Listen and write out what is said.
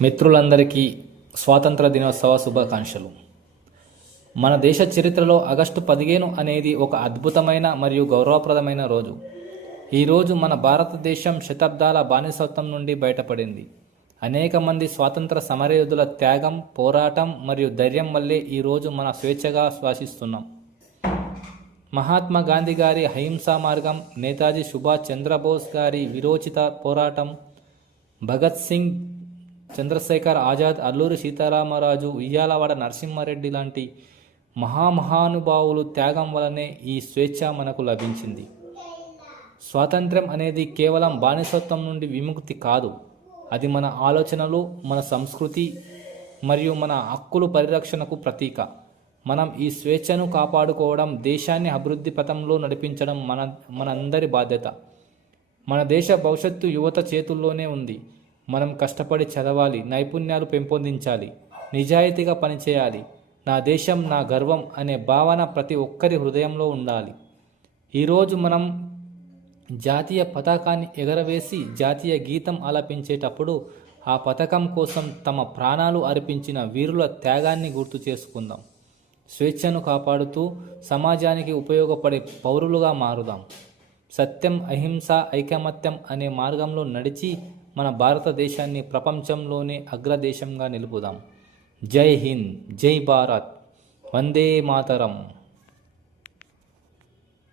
మిత్రులందరికీ స్వాతంత్ర దినోత్సవ శుభాకాంక్షలు. మన దేశ చరిత్రలో ఆగస్టు 15 అనేది ఒక అద్భుతమైన మరియు గౌరవప్రదమైన రోజు. ఈరోజు మన భారతదేశం శతాబ్దాల బానిసత్వం నుండి బయటపడింది. అనేక మంది స్వాతంత్ర సమరయోధుల త్యాగం, పోరాటం మరియు ధైర్యం వల్లే ఈరోజు మన స్వేచ్ఛగా శ్వాసిస్తున్నాం. మహాత్మా గాంధీ గారి అహింసా మార్గం, నేతాజీ సుభాష్ చంద్రబోస్ గారి విరోచిత పోరాటం, భగత్ సింగ్, చంద్రశేఖర్ ఆజాద్, అల్లూరి సీతారామరాజు, ఉయ్యాలవాడ నరసింహారెడ్డి లాంటి మహామహానుభావులు త్యాగం వలనే ఈ స్వేచ్ఛ మనకు లభించింది. స్వాతంత్ర్యం అనేది కేవలం బానిసత్వం నుండి విముక్తి కాదు, అది మన ఆలోచనలు, మన సంస్కృతి మరియు మన హక్కుల పరిరక్షణకు ప్రతీక. మనం ఈ స్వేచ్ఛను కాపాడుకోవడం, దేశాన్ని అభివృద్ధి పథంలో నడిపించడం మనందరి బాధ్యత. మన దేశ భవిష్యత్తు యువత చేతుల్లోనే ఉంది. మనం కష్టపడి చదవాలి, నైపుణ్యాలు పెంపొందించాలి, నిజాయితీగా పనిచేయాలి. నా దేశం నా గర్వం అనే భావన ప్రతి ఒక్కరి హృదయంలో ఉండాలి. ఈరోజు మనం జాతీయ పతాకాన్ని ఎగరవేసి జాతీయ గీతం ఆలపించేటప్పుడు ఆ పథకం కోసం తమ ప్రాణాలు అర్పించిన వీరుల త్యాగాన్ని గుర్తు చేసుకుందాం. స్వేచ్ఛను కాపాడుతూ సమాజానికి ఉపయోగపడే పౌరులుగా మారుదాం. సత్యం, అహింస, ఐకమత్యం అనే మార్గంలో నడిచి మన భారతదేశాన్ని ప్రపంచంలోనే అగ్రదేశంగా నిలుపుదాం. జై హింద్, జై భారత్, వందే మాతరం.